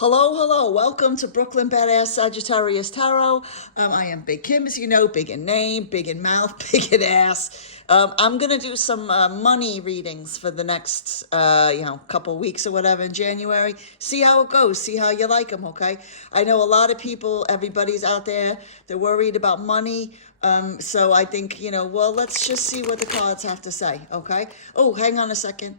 Hello, hello. Welcome to Brooklyn Badass Sagittarius Tarot. I am Big Kim, as you know, big in name, big in mouth, big in ass. I'm going to do some money readings for the next, couple weeks or whatever in January. See how it goes. See how you like them, okay? I know a lot of people, everybody's out there, they're worried about money. So I think, let's just see what the cards have to say, okay? Oh, hang on a second.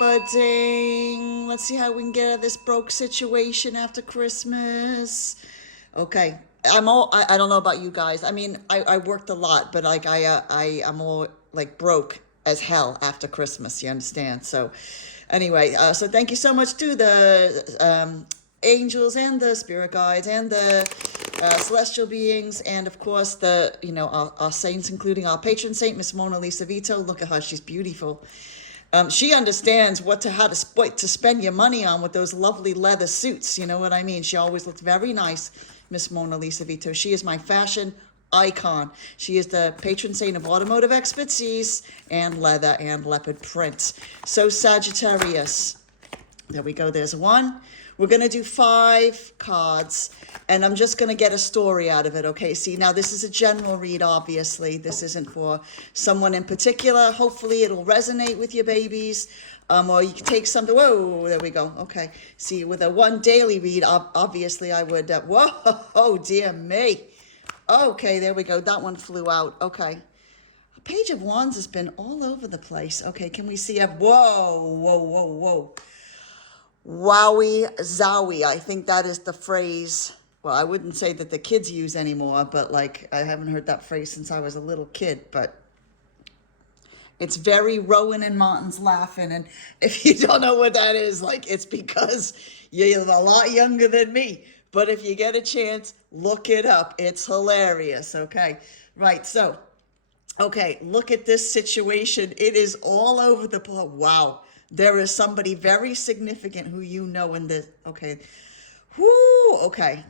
Budding. Let's see how we can get out of this broke situation after Christmas. Okay. I don't know about you guys. I mean, I worked a lot, but like I'm all like broke as hell after Christmas, you understand? So anyway, so thank you so much to the angels and the spirit guides and the celestial beings, and of course our saints, including our patron saint, Miss Mona Lisa Vito. Look at her, she's beautiful. She understands how to spend your money on with those lovely leather suits. You know what I mean? She always looks very nice, Miss Mona Lisa Vito. She is my fashion icon. She is the patron saint of automotive expertise and leather and leopard print. So Sagittarius, there we go. There's one. We're going to do 5 cards, and I'm just going to get a story out of it, okay? See, now this is a general read, obviously. This isn't for someone in particular. Hopefully it'll resonate with your babies, or you can take something. Whoa, there we go. Okay. See, with a 1 daily read, obviously I would, whoa, oh, dear me. Okay, there we go. That one flew out. Okay. Page of Wands has been all over the place. Okay, can we see? Whoa, whoa, whoa, whoa. Wowie zowie. I think that is the phrase. Well, I wouldn't say that the kids use anymore, but like I haven't heard that phrase since I was a little kid. But it's very Rowan and Martin's laughing. And if you don't know what that is, like, it's because you're a lot younger than me. But if you get a chance, look it up. It's hilarious. Okay. Right. So, okay. Look at this situation. It is all over the place. Wow. There is somebody very significant who you know in this. Okay. Whoo. Okay.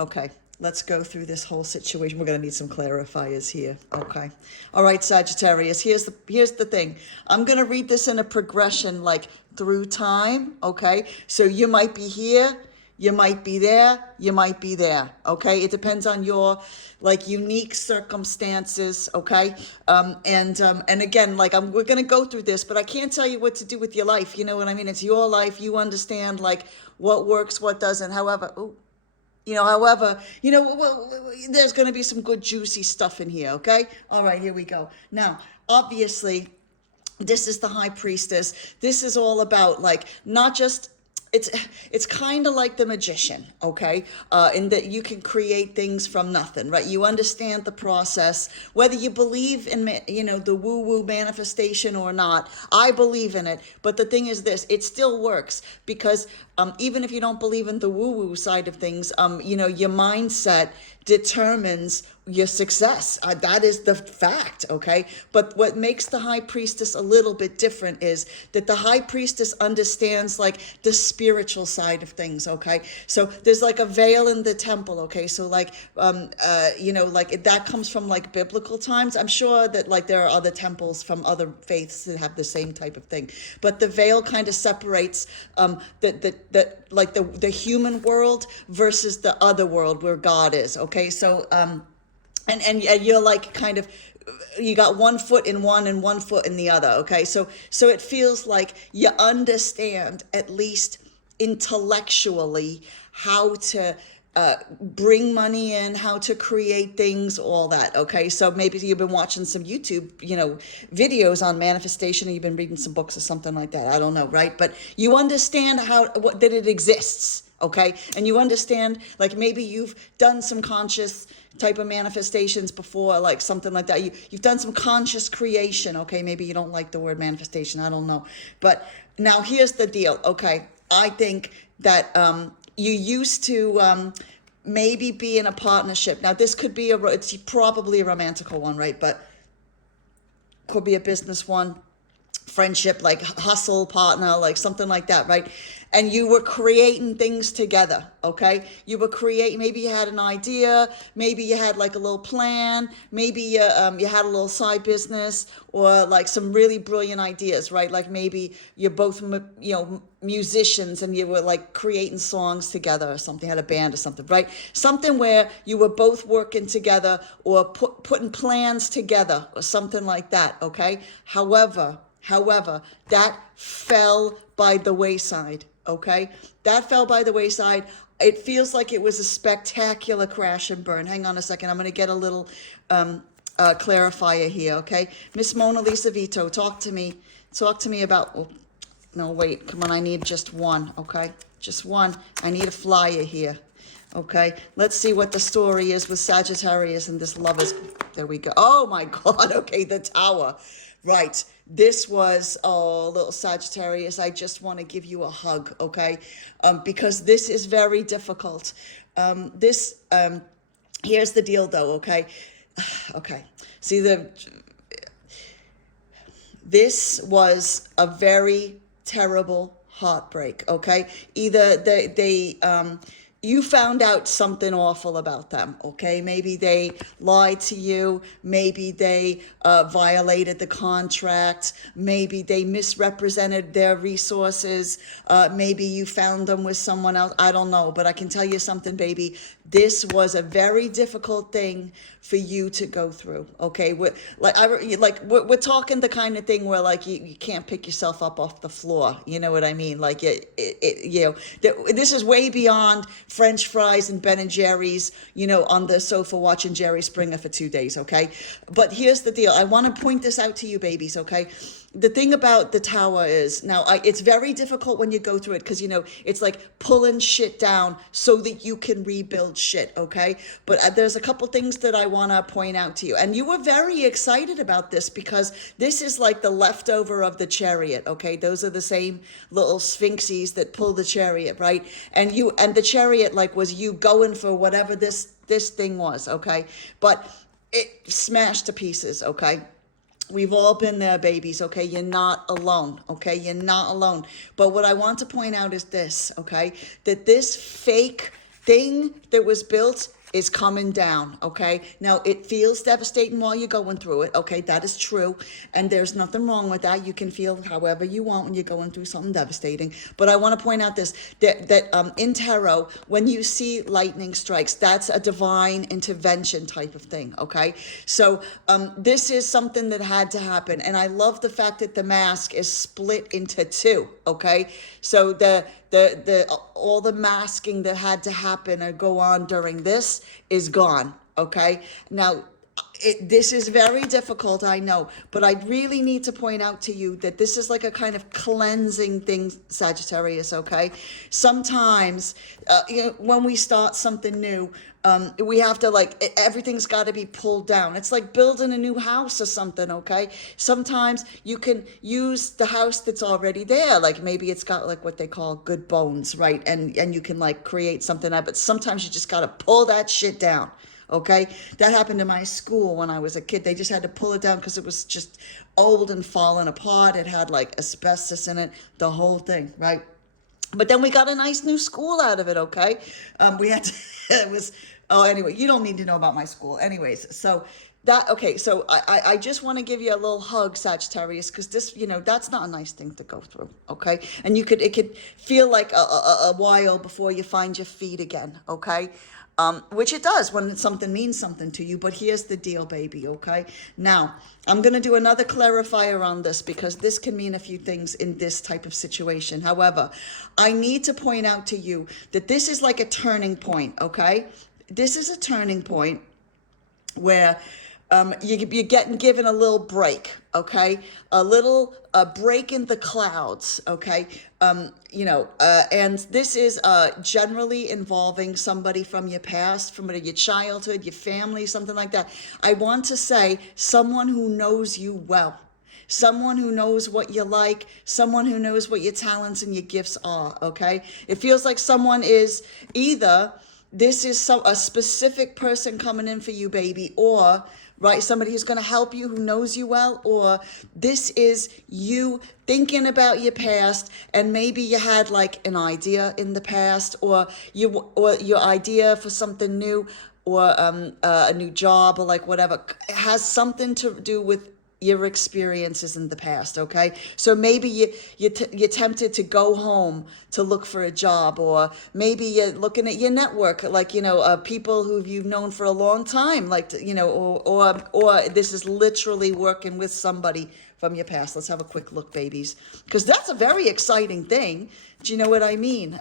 Okay. Let's go through this whole situation. We're going to need some clarifiers here. Okay. All right, Sagittarius. Here's the thing. I'm going to read this in a progression, like through time. Okay. So you might be here. You might be there. You might be there. Okay. It depends on your like unique circumstances. Okay. And again, like we're going to go through this, but I can't tell you what to do with your life. You know what I mean? It's your life. You understand like what works, what doesn't. However, there's going to be some good juicy stuff in here. Okay. All right, here we go. Now, obviously, this is the High Priestess. This is all about like, not just, it's kind of like the magician, okay? In that you can create things from nothing, right? You understand the process, whether you believe in, the woo-woo manifestation or not. I believe in it, but the thing is this, it still works because even if you don't believe in the woo-woo side of things, your mindset determines your success. That is the fact, okay? But what makes the High Priestess a little bit different is that the High Priestess understands like the spiritual side of things, okay? So there's like a veil in the temple, okay? So like, that comes from like biblical times. I'm sure that like there are other temples from other faiths that have the same type of thing. But the veil kind of separates the human world versus the other world where God is, okay? So, and you're like kind of, you got 1 foot in one and 1 foot in the other, okay? So it feels like you understand, at least intellectually, how to bring money in, how to create things, all that, okay? So maybe you've been watching some YouTube, videos on manifestation, or you've been reading some books or something like that. I don't know, right? But you understand that it exists, okay? And you understand, like maybe you've done some conscious type of manifestations before, like something like that. You've done some conscious creation, okay? Maybe you don't like the word manifestation, I don't know. But now here's the deal, okay? I think that you used to maybe be in a partnership. Now this could be it's probably a romantical one, right? But could be a business one. friendship, like hustle partner, like something like that, right? And you were creating things together, okay? You were creating, maybe you had an idea, maybe you had like a little plan, maybe you had a little side business, or like some really brilliant ideas, right? Like maybe you're both, musicians, and you were like creating songs together or something, had a band or something, right? Something where you were both working together, or putting plans together or something like that, okay? However, that fell by the wayside, okay? That fell by the wayside. It feels like it was a spectacular crash and burn. Hang on a second. I'm going to get a little clarifier here, okay? Miss Mona Lisa Vito, talk to me. Talk to me about... Oh, no, wait. Come on. I need just one, okay? Just one. I need a flyer here. Okay, let's see what the story is with Sagittarius and this lovers. There we go. Oh my God. Okay, the Tower. Right. This was, oh, little Sagittarius, I just want to give you a hug, okay? Because this is very difficult. Here's the deal though, okay? Okay. See, this was a very terrible heartbreak, okay? Either you found out something awful about them, okay? Maybe they lied to you. Maybe they violated the contract. Maybe they misrepresented their resources. Maybe you found them with someone else. I don't know, but I can tell you something, baby. This was a very difficult thing for you to go through, okay? We're talking the kind of thing where like you can't pick yourself up off the floor. You know what I mean? Like this is way beyond French fries and Ben and Jerry's, on the sofa watching Jerry Springer for 2 days, okay? But here's the deal. I want to point this out to you, babies, okay? The thing about the Tower is, now, it's very difficult when you go through it because, it's like pulling shit down so that you can rebuild shit, okay? But there's a couple things that I want to point out to you. And you were very excited about this because this is like the leftover of the Chariot, okay? Those are the same little sphinxes that pull the Chariot, right? And the Chariot, like, was you going for whatever this thing was, okay? But it smashed to pieces, okay? We've all been there, babies, okay? You're not alone, okay? You're not alone. But what I want to point out is this, okay? That this fake thing that was built is coming down, okay? Now, it feels devastating while you're going through it, okay? That is true, and there's nothing wrong with that. You can feel however you want when you're going through something devastating. But I want to point out this, that in tarot, when you see lightning strikes, that's a divine intervention type of thing, okay? So this is something that had to happen, and I love the fact that the mask is split into two, okay? So all the masking that had to happen or go on during this is gone, okay? Now, this is very difficult, I know, but I really need to point out to you that this is like a kind of cleansing thing, Sagittarius, okay? Sometimes, when we start something new, we have to everything's got to be pulled down. It's like building a new house or something, okay? Sometimes you can use the house that's already there. Like maybe it's got like what they call good bones, right? And you can like create something out, but sometimes you just got to pull that shit down. Okay, that happened in my school when I was a kid. They just had to pull it down because it was just old and falling apart. It had like asbestos in it, the whole thing, right? But then we got a nice new school out of it, okay? We had to, anyway, you don't need to know about my school. Anyways, so I just want to give you a little hug, Sagittarius, because this, that's not a nice thing to go through, okay? And it could feel like a while before you find your feet again, okay? Which it does when something means something to you. But here's the deal, baby, okay? Now, I'm going to do another clarifier on this because this can mean a few things in this type of situation. However, I need to point out to you that this is like a turning point, okay? This is a turning point where you're getting given a little break, okay? A little break in the clouds, okay? And this is generally involving somebody from your past, from your childhood, your family, something like that. I want to say someone who knows you well. Someone who knows what you like, someone who knows what your talents and your gifts are, okay? It feels like someone is either... This is a specific person coming in for you, baby, or right? Somebody who's going to help you, who knows you well, or this is you thinking about your past, and maybe you had like an idea in the past, or your idea for something new, or a new job, or like whatever. It has something to do with your experiences in the past, okay? So maybe you're tempted to go home to look for a job, or maybe you're looking at your network, like, people who you've known for a long time, like, or this is literally working with somebody from your past. Let's have a quick look, babies, because that's a very exciting thing. Do you know what I mean?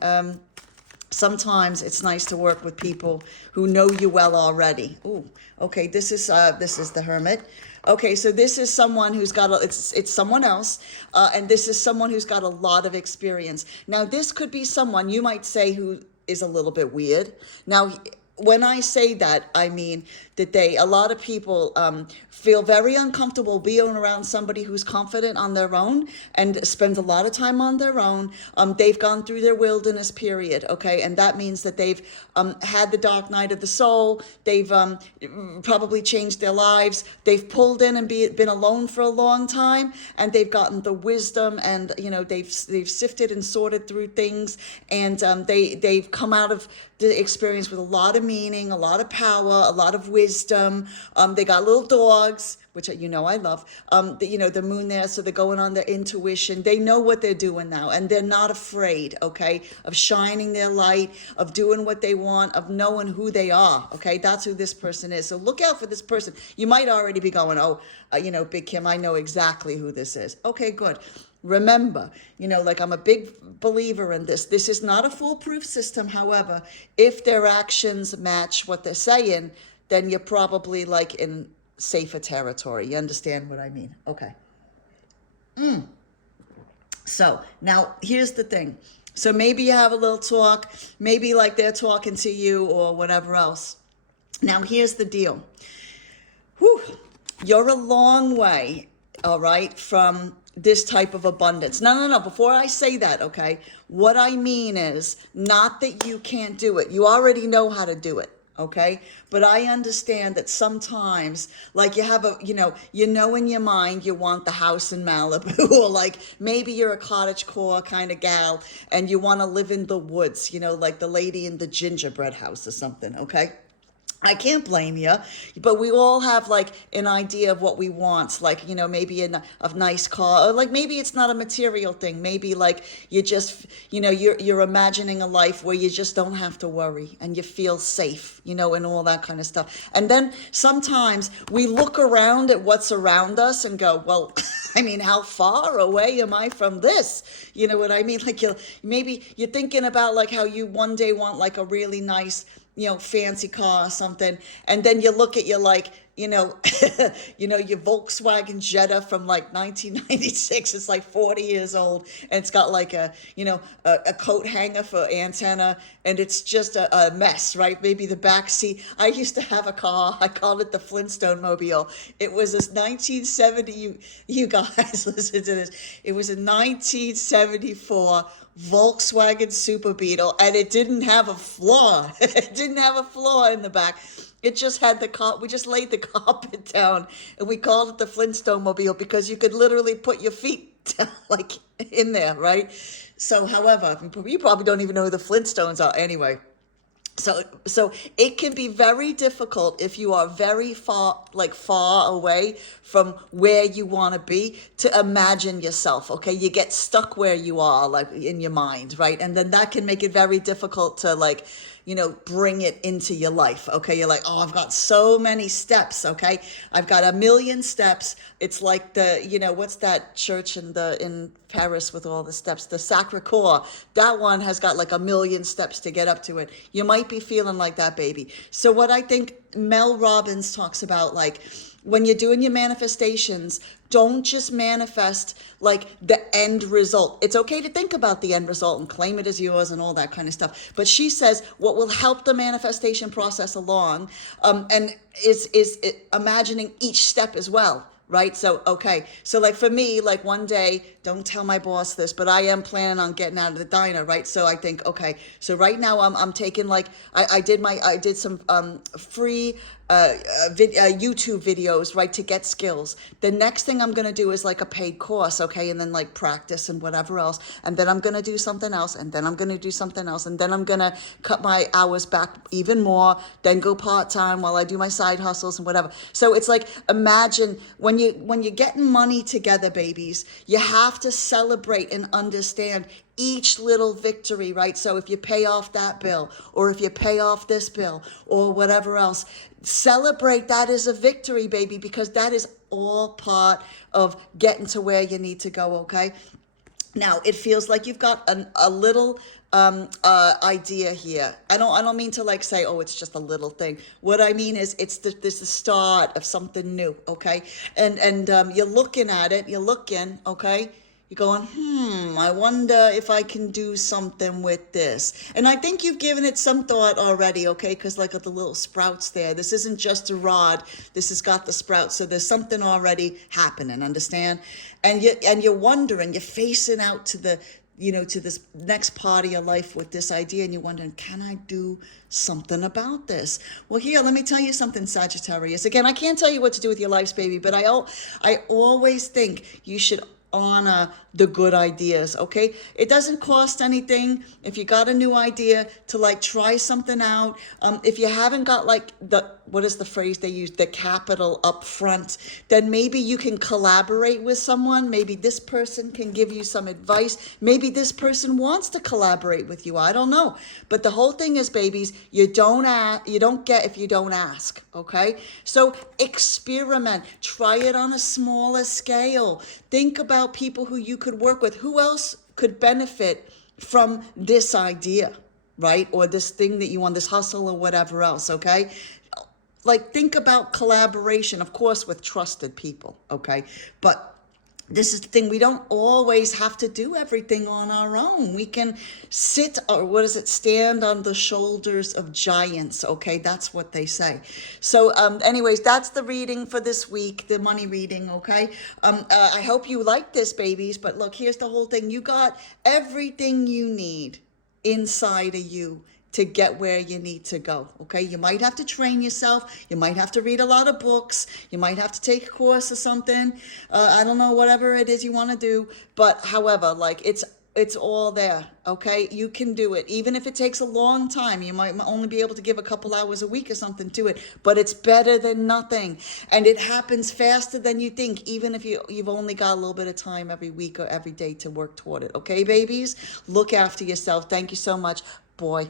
Sometimes it's nice to work with people who know you well already. Ooh, okay, this is the Hermit. Okay, so this is someone who's got it's someone else, and this is someone who's got a lot of experience. Now, this could be someone you might say who is a little bit weird. Now, when I say that, I mean that a lot of people feel very uncomfortable being around somebody who's confident on their own and spends a lot of time on their own. They've gone through their wilderness period, okay? And that means that they've had the dark night of the soul. They've probably changed their lives. They've pulled in and been alone for a long time, and they've gotten the wisdom, and they've sifted and sorted through things, and they've come out of the experience with a lot of meaning, a lot of power, a lot of wisdom. They got little dogs, which I love. The moon there, so they're going on their intuition. They know what they're doing now, and they're not afraid, okay, of shining their light, of doing what they want, of knowing who they are, okay? That's who this person is. So look out for this person. You might already be going, Big Kim, I know exactly who this is. Okay, good. Remember, I'm a big believer in this. This is not a foolproof system. However, if their actions match what they're saying, then you're probably like in safer territory. You understand what I mean? Okay. So now here's the thing. So maybe you have a little talk, maybe like they're talking to you or whatever else. Now here's the deal. Whew. You're a long way, all right, from this type of abundance. No. Before I say that, okay, what I mean is not that you can't do it. You already know how to do it, okay? But I understand that sometimes, like you have in your mind you want the house in Malibu, or like maybe you're a cottagecore kind of gal and you want to live in the woods, like the lady in the gingerbread house or something, okay? I can't blame you, but we all have like an idea of what we want, like, maybe a nice car, or like maybe it's not a material thing. Maybe like you just, you're imagining a life where you just don't have to worry and you feel safe, and all that kind of stuff. And then sometimes we look around at what's around us and go, well, I mean, how far away am I from this? You know what I mean? Like maybe you're thinking about like how you one day want like a really nice, fancy car or something. And then you look at your like, your Volkswagen Jetta from like 1996. It's like 40 years old, and it's got like a coat hanger for antenna, and it's just a mess, right? Maybe the back seat. I used to have a car. I called it the Flintstone Mobile. It was this 1970. You guys listen to this. It was a 1974 Volkswagen Super Beetle, and it didn't have a flaw. It didn't have a flaw in the back. It just had we just laid the carpet down, and we called it the Flintstone Mobile because you could literally put your feet down, like in there, right? So, however, you probably don't even know who the Flintstones are anyway. So it can be very difficult if you are very far away from where you want to be to imagine yourself, okay? You get stuck where you are, like in your mind, right? And then that can make it very difficult to bring it into your life, okay? You're like, oh, I've got so many steps, okay? I've got a million steps. It's like what's that church in Paris with all the steps? The Sacré-Cœur. That one has got like a million steps to get up to it. You might be feeling like that, baby. So what I think Mel Robbins talks about, like, when you're doing your manifestations, don't just manifest like the end result. It's okay to think about the end result and claim it as yours and all that kind of stuff. But she says what will help the manifestation process along, and is imagining each step as well. right? So, okay. So like for me, like one day, don't tell my boss this, but I am planning on getting out of the diner, right? So I think, okay, so right now I'm taking like, I did some free YouTube videos, right, to get skills. The next thing I'm going to do is like a paid course, okay? And then like practice and whatever else. And then I'm going to do something else. And then I'm going to do something else. And then I'm going to cut my hours back even more, then go part-time while I do my side hustles and whatever. So it's like, imagine when you're getting money together, babies, you have to celebrate and understand each little victory, right? So if you pay off that bill, or if you pay off this bill, or whatever else, celebrate that as a victory, baby, because that is all part of getting to where you need to go, okay? Now, it feels like you've got a little idea here. I don't mean to like say, oh, it's just a little thing. What I mean is this the start of something new, okay? And you're looking at it, okay? You're going, I wonder if I can do something with this. And I think you've given it some thought already, okay? Because like at the little sprouts there, this isn't just a rod. This has got the sprouts. So there's something already happening, understand? And you're wondering, you're facing out to the, to this next part of your life with this idea, and you're wondering, can I do something about this? Well, here, let me tell you something, Sagittarius. Again, I can't tell you what to do with your lives, baby, but I always think you should honor the good ideas, okay? It doesn't cost anything if you got a new idea to like try something out. If you haven't got like what is the phrase they use, the capital up front, then maybe you can collaborate with someone. Maybe this person can give you some advice. Maybe this person wants to collaborate with you. I don't know. But the whole thing is, babies, you don't get if you don't ask, okay? So experiment, try it on a smaller scale. Think about people who you could work with. Who else could benefit from this idea, right? Or this thing that you want, this hustle or whatever else, okay? Like, think about collaboration, of course, with trusted people, okay? But this is the thing, we don't always have to do everything on our own. We can stand on the shoulders of giants, okay? That's what they say. So anyways, that's the reading for this week, the money reading, okay? I hope you like this, babies, but look, here's the whole thing. You got everything you need inside of you to get where you need to go, okay? You might have to train yourself. You might have to read a lot of books. You might have to take a course or something. I don't know, whatever it is you want to do. But however, like it's all there, okay? You can do it. Even if it takes a long time, you might only be able to give a couple hours a week or something to it, but it's better than nothing. And it happens faster than you think, even if you've only got a little bit of time every week or every day to work toward it, okay, babies? Look after yourself. Thank you so much. Boy.